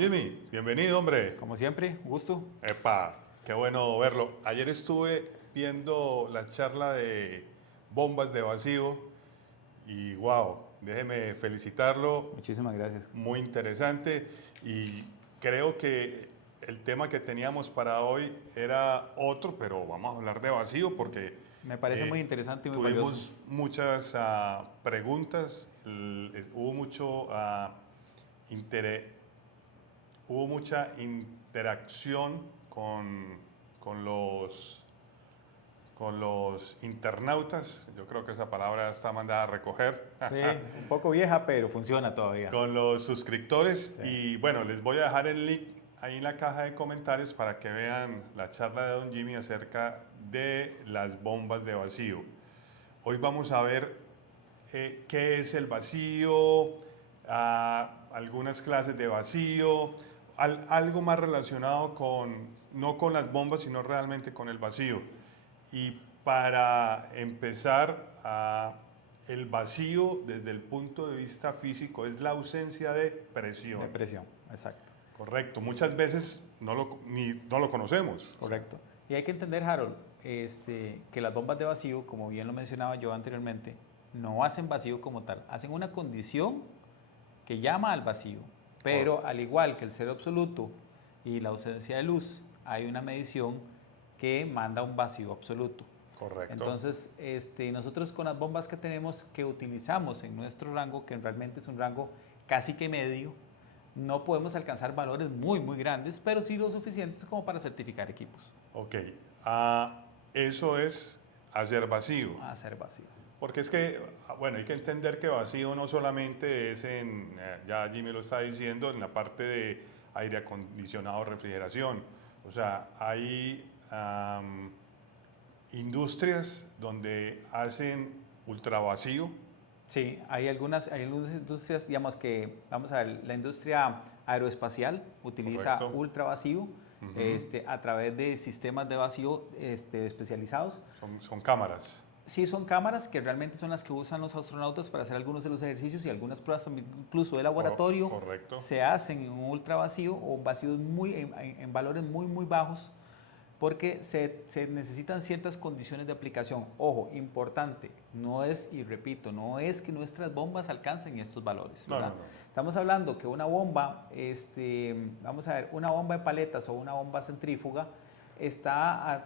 Jimmy, bienvenido, hombre. Como siempre, gusto. Epa, qué bueno verlo. Ayer estuve viendo la charla de bombas de vacío y wow, déjeme felicitarlo, Muchísimas gracias. muy interesante y creo que el tema que teníamos para hoy era otro, pero vamos a hablar de vacío porque Me parece muy interesante y muy valioso. tuvimos muchas preguntas, hubo mucho interés. Hubo mucha interacción con los, con los internautas, yo creo que esa palabra está mandada a recoger, Sí, un poco vieja, pero funciona todavía. con los suscriptores. Sí. Y bueno, les voy a dejar el link ahí en la caja de comentarios para que vean la charla de Don Jimmy acerca de las bombas de vacío. Hoy vamos a ver qué es el vacío, algunas clases de vacío, algo más relacionado con, no con las bombas, sino realmente con el vacío. Y para empezar, el vacío desde el punto de vista físico es la ausencia de presión. Depresión, exacto. Correcto, muchas veces no lo conocemos. Correcto. Y hay que entender, Harold, que las bombas de vacío, como bien lo mencionaba yo anteriormente, no hacen vacío como tal, hacen una condición que llama al vacío. Pero al igual que el cero absoluto y la ausencia de luz, hay una medición que manda un vacío absoluto. Correcto. Entonces, nosotros con las bombas que tenemos, que utilizamos en nuestro rango, que realmente es un rango casi que medio, no podemos alcanzar valores muy grandes, pero sí lo suficientes como para certificar equipos. Ok, eso es hacer vacío. Hacer vacío. Porque es que, bueno, hay que entender que vacío no solamente es ya Jimmy lo está diciendo, en la parte de aire acondicionado, refrigeración. O sea, hay industrias donde hacen ultra vacío. Sí, hay algunas industrias, digamos que, vamos a ver, la industria aeroespacial utiliza Correcto. ultra vacío a través de sistemas de vacío especializados. Son cámaras. Sí, son cámaras que realmente son las que usan los astronautas para hacer algunos de los ejercicios y algunas pruebas también, incluso de laboratorio. Correcto. Se hacen en un ultra vacío o vacíos en valores muy bajos, porque se necesitan ciertas condiciones de aplicación. Ojo, importante, no es, y repito, no es que nuestras bombas alcancen estos valores, ¿verdad? No. Estamos hablando que una bomba, vamos a ver, una bomba de paletas o una bomba centrífuga está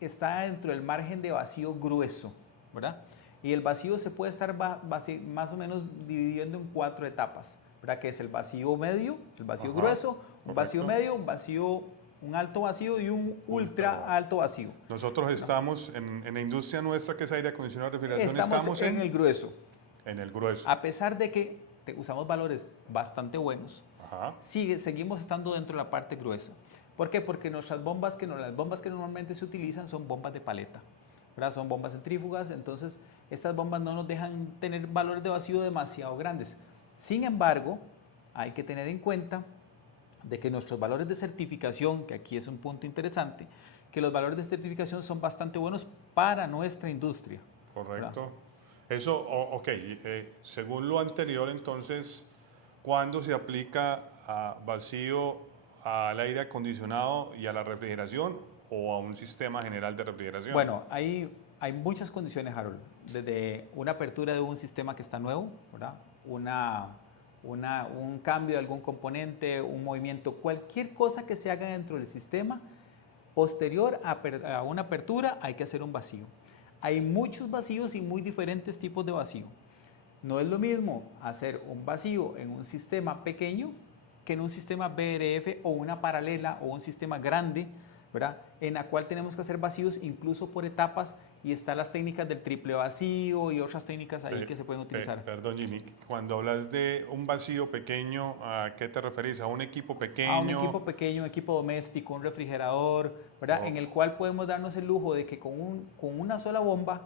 dentro del margen de vacío grueso, ¿verdad? Y el vacío se puede estar más o menos dividiendo en 4 etapas, ¿verdad? Que es el vacío medio, el vacío grueso, un vacío medio, un alto vacío y un ultra alto vacío. Nosotros estamos en la industria nuestra que es aire acondicionado y refrigeración, Estamos en el grueso. En el grueso. A pesar de que usamos valores bastante buenos, seguimos estando dentro de la parte gruesa. ¿Por qué? Porque las bombas que normalmente se utilizan son bombas de paleta, ¿verdad? Son bombas centrífugas, entonces estas bombas no nos dejan tener valores de vacío demasiado grandes. Sin embargo, hay que tener en cuenta de que nuestros valores de certificación, que aquí es un punto interesante, que los valores de certificación son bastante buenos para nuestra industria. Correcto. ¿Verdad? Eso, ok, según lo anterior, entonces, ¿cuándo se aplica a vacío al aire acondicionado y a la refrigeración o a un sistema general de refrigeración? Bueno, hay muchas condiciones, Harold. Desde una apertura de un sistema que está nuevo, ¿verdad? Un cambio de algún componente, un movimiento, cualquier cosa que se haga dentro del sistema, posterior a una apertura hay que hacer un vacío. Hay muchos vacíos y muy diferentes tipos de vacío. No es lo mismo hacer un vacío en un sistema pequeño que en un sistema BRF o una paralela o un sistema grande, ¿verdad? En la cual tenemos que hacer vacíos incluso por etapas y están las técnicas del triple vacío y otras técnicas ahí que se pueden utilizar. Perdón, Jimmy, cuando hablas de un vacío pequeño, ¿a qué te referís? ¿A un equipo pequeño? A un equipo pequeño, un equipo doméstico, un refrigerador, ¿verdad? En el cual podemos darnos el lujo de que con una sola bomba,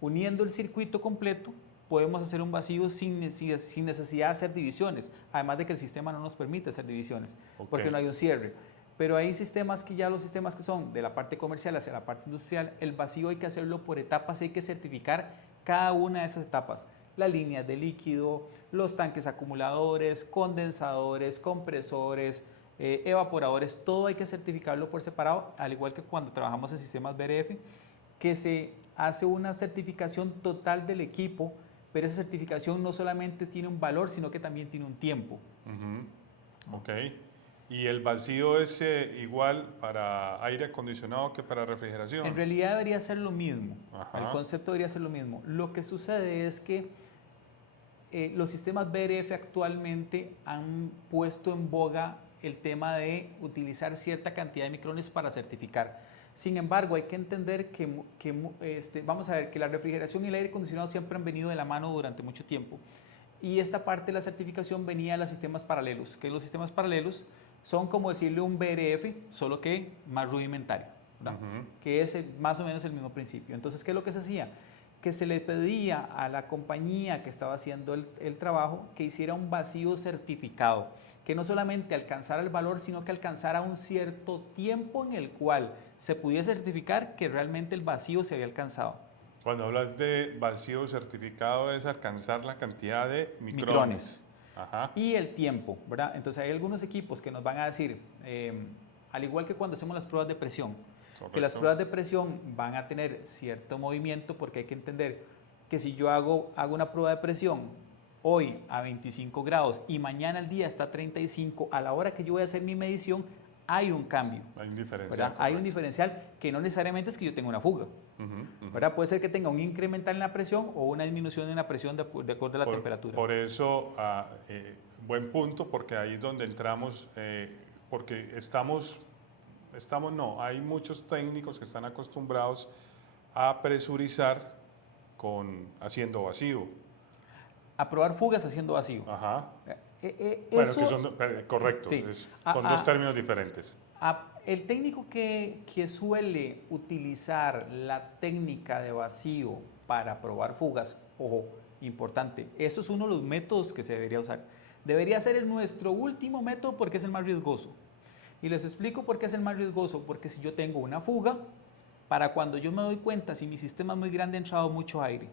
uniendo el circuito completo, podemos hacer un vacío sin necesidad de hacer divisiones, además de que el sistema no nos permite hacer divisiones, porque no hay un cierre. Pero hay sistemas los sistemas que son de la parte comercial hacia la parte industrial, el vacío hay que hacerlo por etapas, hay que certificar cada una de esas etapas. las líneas de líquido, los tanques acumuladores, condensadores, compresores, evaporadores, todo hay que certificarlo por separado, al igual que cuando trabajamos en sistemas BRF, que se hace una certificación total del equipo, pero esa certificación no solamente tiene un valor, sino que también tiene un tiempo. Ok. ¿Y el vacío es igual para aire acondicionado que para refrigeración? En realidad debería ser lo mismo, Ajá. el concepto debería ser lo mismo. Lo que sucede es que los sistemas BRF actualmente han puesto en boga el tema de utilizar cierta cantidad de micrones para certificar. Sin embargo, hay que entender vamos a ver, que la refrigeración y el aire acondicionado siempre han venido de la mano durante mucho tiempo. Y esta parte de la certificación venía de los sistemas paralelos, que los sistemas paralelos son como decirle un BRF, solo que más rudimentario, ¿verdad? Que es más o menos el mismo principio. Entonces, ¿qué es lo que se hacía? Que se le pedía a la compañía que estaba haciendo el trabajo que hiciera un vacío certificado, que no solamente alcanzara el valor, sino que alcanzara un cierto tiempo en el cual se pudiese certificar que realmente el vacío se había alcanzado. Cuando hablas de vacío certificado es alcanzar la cantidad de micrones. Ajá. Y el tiempo, ¿verdad? Entonces hay algunos equipos que nos van a decir, al igual que cuando hacemos las pruebas de presión, Correcto. que las pruebas de presión van a tener cierto movimiento, porque hay que entender que si yo hago una prueba de presión hoy a 25 grados y mañana el día está a 35, a la hora que yo voy a hacer mi medición hay un cambio. Hay un diferencial. ¿Verdad? Hay un diferencial que no necesariamente es que yo tenga una fuga. ¿Verdad? Puede ser que tenga un incremental en la presión o una disminución en la presión de acuerdo a la temperatura. Por eso, buen punto, porque ahí es donde entramos, porque hay muchos técnicos que están acostumbrados a presurizar haciendo vacío. A probar fugas haciendo vacío. Ajá. Bueno, eso, que son, correcto, sí. Son dos términos diferentes. El técnico que suele utilizar la técnica de vacío para probar fugas, ojo, importante, eso es uno de los métodos que se debería usar. Debería ser nuestro último método porque es el más riesgoso. Y les explico por qué es el más riesgoso, porque si yo tengo una fuga, para cuando yo me doy cuenta, si mi sistema es muy grande, ha entrado mucho aire,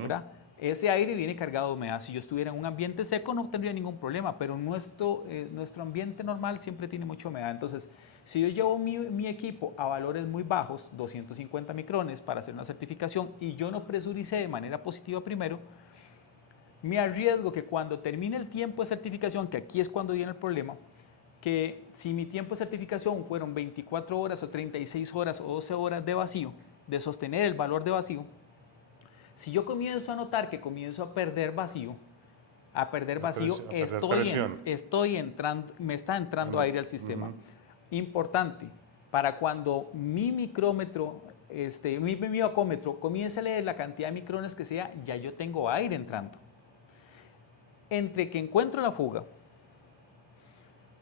¿verdad? Ese aire viene cargado de humedad. Si yo estuviera en un ambiente seco no tendría ningún problema, pero nuestro ambiente normal siempre tiene mucha humedad. Entonces, si yo llevo mi equipo a valores muy bajos, 250 micrones para hacer una certificación, y yo no presuricé de manera positiva primero, me arriesgo que cuando termine el tiempo de certificación, que aquí es cuando viene el problema, que si mi tiempo de certificación fueron 24 horas o 36 horas o 12 horas de vacío, de sostener el valor de vacío, si yo comienzo a notar que comienzo a perder vacío, estoy entrando, me está entrando aire al sistema. Importante, para cuando mi micrómetro, mi vacómetro comience a leer la cantidad de micrones que sea, ya yo tengo aire entrando. Entre que encuentro la fuga,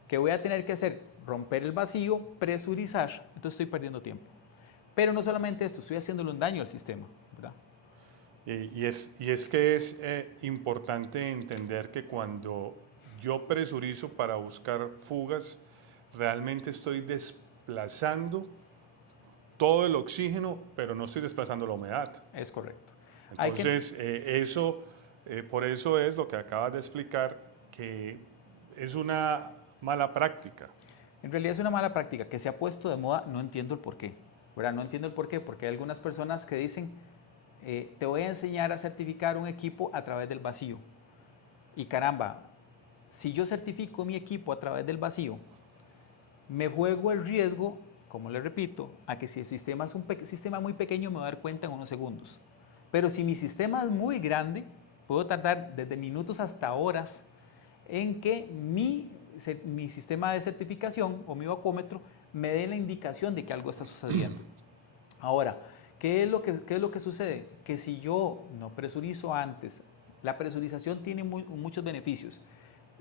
que voy a tener que hacer, romper el vacío, presurizar, entonces estoy perdiendo tiempo. Pero no solamente esto, estoy haciéndole un daño al sistema, ¿verdad? Y es que es importante entender que cuando yo presurizo para buscar fugas, realmente estoy desplazando todo el oxígeno, pero no estoy desplazando la humedad. Es correcto. Entonces, por eso es lo que acabas de explicar, que es una mala práctica. En realidad es una mala práctica que se ha puesto de moda, no entiendo el por qué, ¿verdad? No entiendo el por qué, porque hay algunas personas que dicen, te voy a enseñar a certificar un equipo a través del vacío. Y caramba, si yo certifico mi equipo a través del vacío, me juego el riesgo, como le repito, a que si el sistema es un sistema muy pequeño me voy a dar cuenta en unos segundos. Pero si mi sistema es muy grande, puedo tardar desde minutos hasta horas en que mi sistema de certificación o mi vacómetro me dé la indicación de que algo está sucediendo. Ahora, ¿qué es lo que sucede? Que si yo no presurizo antes, la presurización tiene muchos beneficios.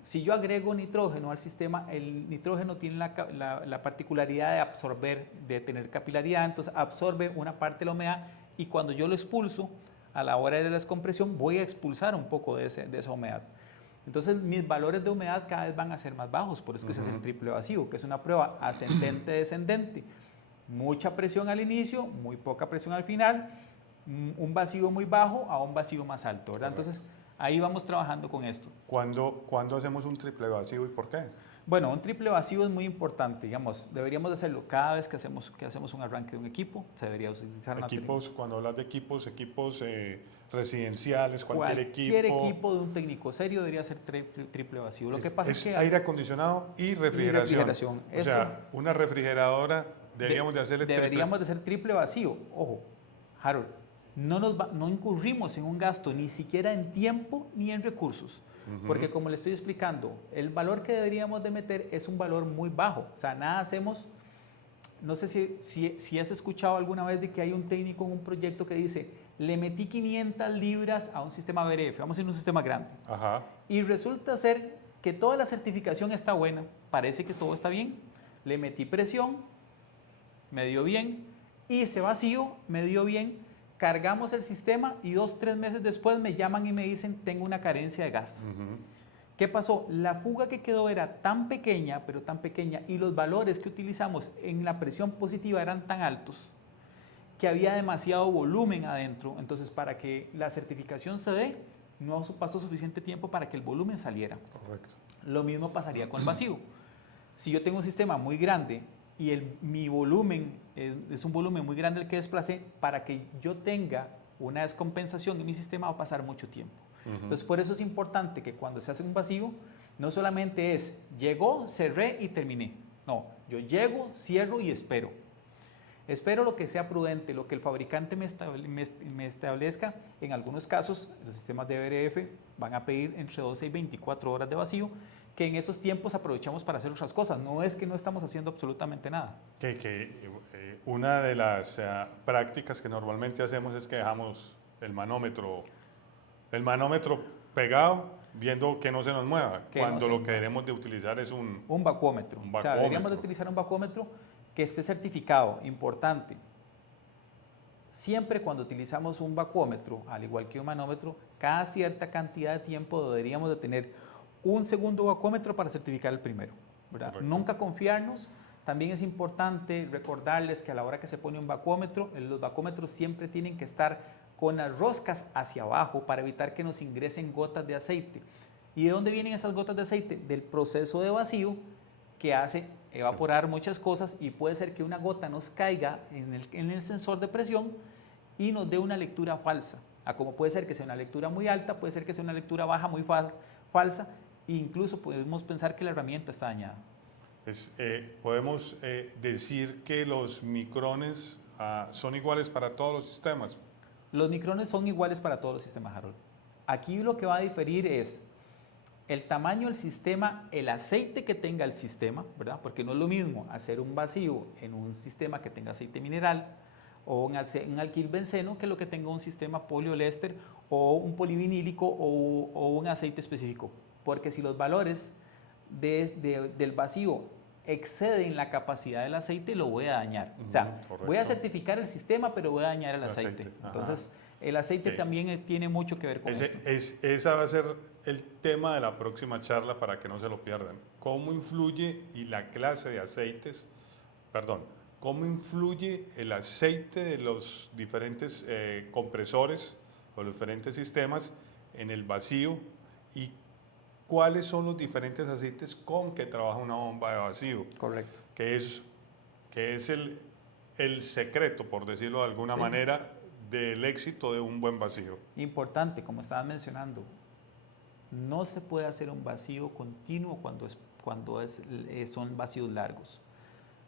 Si yo agrego nitrógeno al sistema, el nitrógeno tiene la particularidad de absorber, de tener capilaridad, entonces absorbe una parte de la humedad y cuando yo lo expulso, a la hora de la descompresión, voy a expulsar un poco de esa humedad. Entonces mis valores de humedad cada vez van a ser más bajos, por eso que se hace el triple vacío, que es una prueba ascendente-descendente. Mucha presión al inicio, muy poca presión al final, un vacío muy bajo a un vacío más alto, ¿verdad? Correcto. Entonces, ahí vamos trabajando con esto. ¿Cuándo hacemos un triple vacío y por qué? Bueno, un triple vacío es muy importante, digamos, deberíamos de hacerlo cada vez que hacemos un arranque de un equipo, se debería utilizar una Equipos, cuando hablas de equipos, residenciales, cualquier equipo de un técnico serio debería ser triple vacío. Lo que pasa es que aire acondicionado y refrigeración. refrigeración. O sea, una refrigeradora deberíamos de hacerle deberíamos de hacer triple vacío. Ojo, Harold, no incurrimos en un gasto ni siquiera en tiempo ni en recursos. Porque como le estoy explicando, el valor que deberíamos de meter es un valor muy bajo. O sea, nada hacemos. No sé si has escuchado alguna vez de que hay un técnico en un proyecto que dice, le metí 500 libras a un sistema BRF, vamos a ir a un sistema grande. Ajá. Y resulta ser que toda la certificación está buena, parece que todo está bien, le metí presión, me dio bien, hice vacío, me dio bien, cargamos el sistema y 2-3 meses después me llaman y me dicen, tengo una carencia de gas. ¿Qué pasó? La fuga que quedó era tan pequeña, pero tan pequeña, y los valores que utilizamos en la presión positiva eran tan altos que había demasiado volumen adentro. Entonces, para que la certificación se dé, no pasó suficiente tiempo para que el volumen saliera. Correcto. Lo mismo pasaría con el vacío. Si yo tengo un sistema muy grande y mi volumen es un volumen muy grande el que desplacé, para que yo tenga una descompensación de mi sistema va a pasar mucho tiempo. Entonces, por eso es importante que cuando se hace un vacío, no solamente es llegó, cerré y terminé. No, yo llego, cierro y espero. Espero lo que sea prudente, lo que el fabricante me establezca. En algunos casos, los sistemas de BRF van a pedir entre 12 y 24 horas de vacío, que en esos tiempos aprovechamos para hacer otras cosas. No es que no estamos haciendo absolutamente nada. Una de las prácticas que normalmente hacemos es que dejamos el manómetro pegado, viendo que no se nos mueva, cuando lo que queremos de utilizar es un vacuómetro. O sea, deberíamos de utilizar un vacuómetro que esté certificado, importante. Siempre cuando utilizamos un vacuómetro, al igual que un manómetro, cada cierta cantidad de tiempo deberíamos de tener un segundo vacuómetro para certificar el primero, ¿verdad? Nunca confiarnos. También es importante recordarles que a la hora que se pone un vacuómetro, los vacuómetros siempre tienen que estar con las roscas hacia abajo para evitar que nos ingresen gotas de aceite. ¿Y de dónde vienen esas gotas de aceite? Del proceso de vacío que hace evaporar muchas cosas, y puede ser que una gota nos caiga en el sensor de presión y nos dé una lectura falsa. Como puede ser que sea una lectura muy alta, puede ser que sea una lectura baja muy falsa, e incluso podemos pensar que la herramienta está dañada. Podemos decir que los micrones son iguales para todos los sistemas. Los micrones son iguales para todos los sistemas, Harold. Aquí lo que va a diferir es el tamaño del sistema, el aceite que tenga el sistema, ¿verdad? Porque no es lo mismo hacer un vacío en un sistema que tenga aceite mineral o un alquilbenceno que lo que tenga un sistema polioléster o un polivinílico o un aceite específico. Porque si los valores del vacío exceden la capacidad del aceite, lo voy a dañar. O sea, voy a certificar el sistema, pero voy a dañar el aceite. Entonces, el aceite también tiene mucho que ver con esto. Esa va a ser el tema de la próxima charla para que no se lo pierdan. ¿Cómo influye la clase de aceites, cómo influye el aceite de los diferentes compresores o los diferentes sistemas en el vacío, y cuáles son los diferentes aceites con que trabaja una bomba de vacío? Correcto. Que es el secreto, por decirlo de alguna manera, del éxito de un buen vacío. Importante, como estabas mencionando, no se puede hacer un vacío continuo cuando son vacíos largos.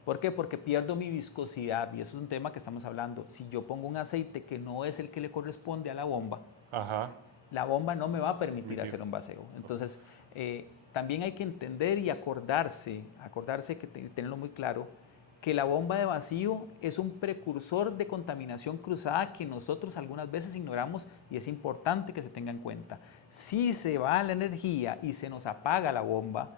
¿Por qué? Porque pierdo mi viscosidad, y eso es un tema que estamos hablando. Si yo pongo un aceite que no es el que le corresponde a la bomba, la bomba no me va a permitir hacer un vacío. Entonces, también hay que entender y acordarse que tenerlo muy claro, que la bomba de vacío es un precursor de contaminación cruzada que nosotros algunas veces ignoramos, y es importante que se tenga en cuenta. Si se va la energía y se nos apaga la bomba,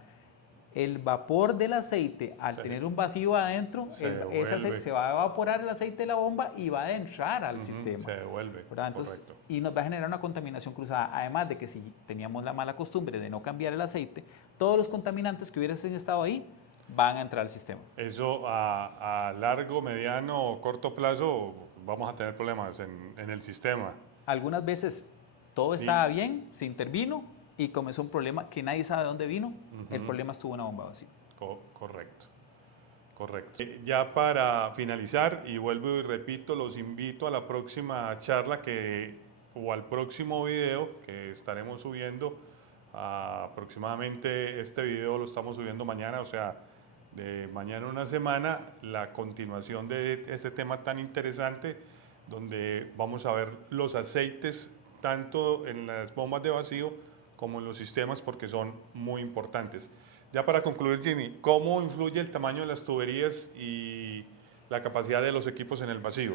el vapor del aceite, al tener un vacío adentro, se va a evaporar el aceite de la bomba y va a entrar al sistema. Se devuelve. Entonces, y nos va a generar una contaminación cruzada. Además de que si teníamos la mala costumbre de no cambiar el aceite, todos los contaminantes que hubiesen estado ahí van a entrar al sistema. Eso a largo, mediano o corto plazo vamos a tener problemas en el sistema. Algunas veces todo estaba bien, se intervino y comenzó un problema que nadie sabe de dónde vino. El problema estuvo en una bomba vacía. Correcto. Correcto. Ya para finalizar, y vuelvo y repito, los invito a la próxima charla o al próximo video que estaremos subiendo. Aproximadamente este video lo estamos subiendo mañana, o sea, de mañana una semana, la continuación de este tema tan interesante, donde vamos a ver los aceites tanto en las bombas de vacío como en los sistemas, porque son muy importantes. Ya para concluir, Jimmy, ¿cómo influye el tamaño de las tuberías y la capacidad de los equipos en el vacío?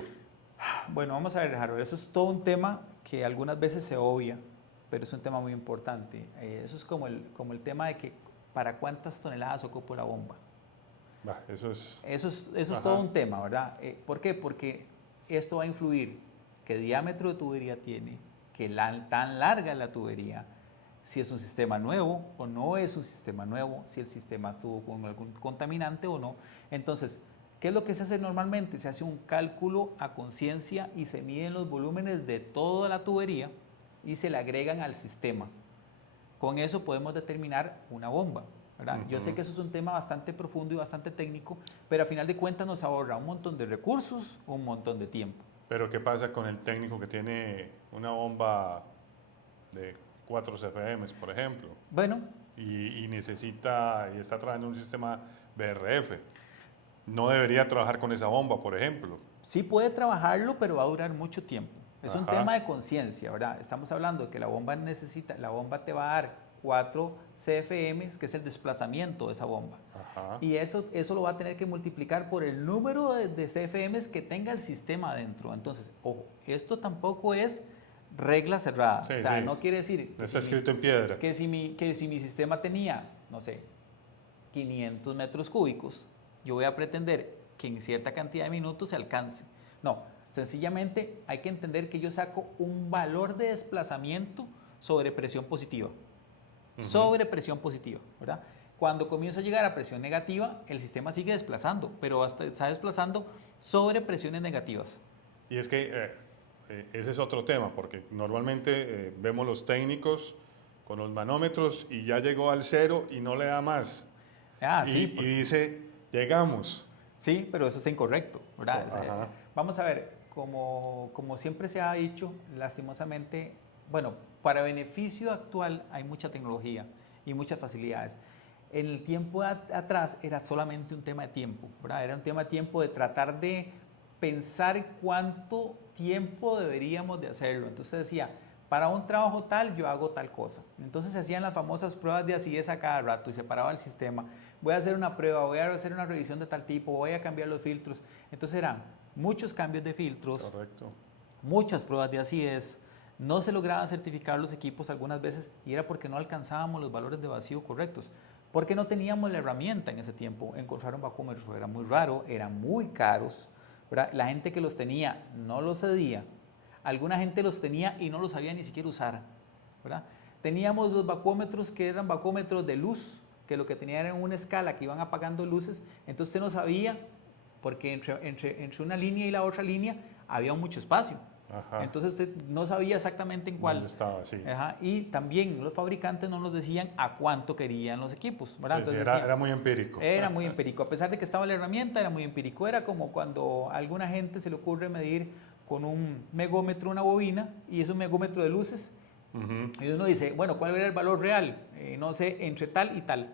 Bueno, vamos a ver, Harold, eso es todo un tema que algunas veces se obvia, pero es un tema muy importante. Eso es como el tema de que para cuántas toneladas ocupa la bomba. Eso es todo un tema, ¿verdad? ¿Por qué? Porque esto va a influir qué diámetro de tubería tiene, tan larga es la tubería, si es un sistema nuevo o no es un sistema nuevo, si el sistema estuvo con algún contaminante o no. Entonces, ¿qué es lo que se hace normalmente? Se hace un cálculo a conciencia y se miden los volúmenes de toda la tubería y se le agregan al sistema. Con eso podemos determinar una bomba, ¿verdad? Yo sé que eso es un tema bastante profundo y bastante técnico, pero a final de cuentas nos ahorra un montón de recursos, un montón de tiempo. Pero ¿qué pasa con el técnico que tiene una bomba de 4 CFM, por ejemplo? Bueno. Y está trabajando en un sistema BRF. No debería trabajar con esa bomba, por ejemplo. Sí puede trabajarlo, pero va a durar mucho tiempo. Es un tema de conciencia, ¿verdad? Estamos hablando de que la bomba te va a dar 4 CFM, que es el desplazamiento de esa bomba. Y eso lo va a tener que multiplicar por el número de CFM que tenga el sistema adentro. Entonces, ojo, esto tampoco es regla cerrada. Sí, o sea, no quiere decir... No está escrito en piedra. Que si mi sistema tenía, no sé, 500 metros cúbicos, yo voy a pretender que en cierta cantidad de minutos se alcance. No, sencillamente hay que entender que yo saco un valor de desplazamiento sobre presión positiva. Sobre presión positiva, ¿verdad? Cuando comienzo a llegar a presión negativa, el sistema sigue desplazando, pero está desplazando sobre presiones negativas. Y es que ese es otro tema, porque normalmente vemos los técnicos con los manómetros y ya llegó al 0 y no le da más. Y dice, llegamos. Sí, pero eso es incorrecto, ¿verdad? Vamos a ver, como siempre se ha dicho, lastimosamente, bueno, para beneficio actual hay mucha tecnología y muchas facilidades. En el tiempo atrás era solamente un tema de tiempo, ¿verdad? Era un tema de tiempo de tratar de pensar cuánto tiempo deberíamos de hacerlo. Entonces decía, para un trabajo tal, yo hago tal cosa. Entonces se hacían las famosas pruebas de acidez a cada rato y se paraba el sistema. Voy a hacer una prueba, voy a hacer una revisión de tal tipo, voy a cambiar los filtros. Entonces eran muchos cambios de filtros, correcto, muchas pruebas de acidez. No se lograban certificar los equipos algunas veces y era porque no alcanzábamos los valores de vacío correctos. Porque no teníamos la herramienta en ese tiempo. Encontrar un vacúmetro era muy raro, eran muy caros, ¿verdad? La gente que los tenía no los cedía. Alguna gente los tenía y no los sabía ni siquiera usar, ¿verdad? Teníamos los vacúmetros que eran vacúmetros de luz, que lo que tenían era una escala que iban apagando luces. Entonces usted no sabía, porque entre una línea y la otra línea había mucho espacio. Entonces usted no sabía exactamente en cuál. ¿Dónde estaba? Sí. Y también los fabricantes no nos decían a cuánto querían los equipos, ¿verdad? Sí, Entonces era muy empírico. Era muy empírico. A pesar de que estaba la herramienta, era muy empírico. Era como cuando a alguna gente se le ocurre medir con un megómetro una bobina y es un megómetro de luces. Y uno dice, bueno, ¿cuál era el valor real? No sé, entre tal y tal.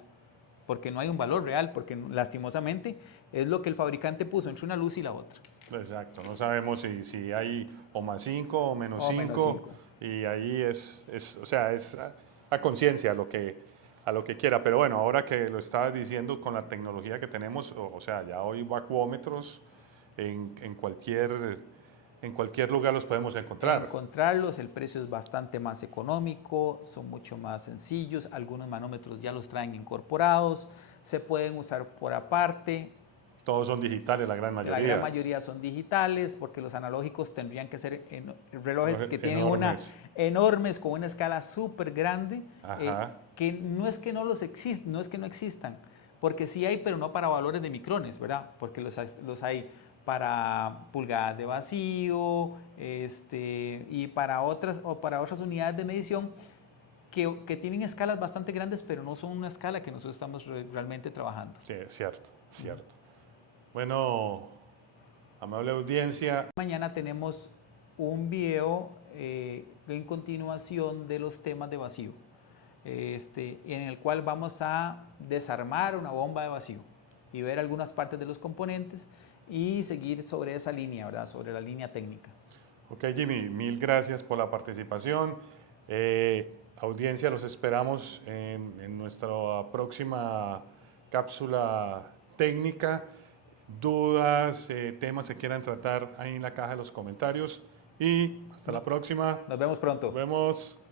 Porque no hay un valor real, porque lastimosamente es lo que el fabricante puso entre una luz y la otra. Exacto, no sabemos si hay o más 5 o menos 5 y ahí es a conciencia a lo que quiera, pero bueno, ahora que lo estabas diciendo con la tecnología que tenemos, o sea, ya hoy vacuómetros en cualquier lugar los podemos encontrar. Encontrarlos, el precio es bastante más económico, son mucho más sencillos, algunos manómetros ya los traen incorporados, se pueden usar por aparte. Todos son digitales, la gran mayoría. La gran mayoría son digitales porque los analógicos tendrían que ser relojes que tienen enormes con una escala súper grande, que no es que no existan, porque sí hay, pero no para valores de micrones, ¿verdad? Porque los hay para pulgadas de vacío, y para otras unidades de medición que tienen escalas bastante grandes, pero no son una escala que nosotros estamos realmente trabajando. Sí, cierto, cierto. Bueno, amable audiencia. Mañana tenemos un video en continuación de los temas de vacío, en el cual vamos a desarmar una bomba de vacío y ver algunas partes de los componentes y seguir sobre esa línea, ¿verdad? Sobre la línea técnica. Ok, Jimmy, mil gracias por la participación. Audiencia, los esperamos en nuestra próxima cápsula técnica. Dudas, temas que quieran tratar ahí en la caja de los comentarios. Y hasta la próxima. Nos vemos pronto. Nos vemos.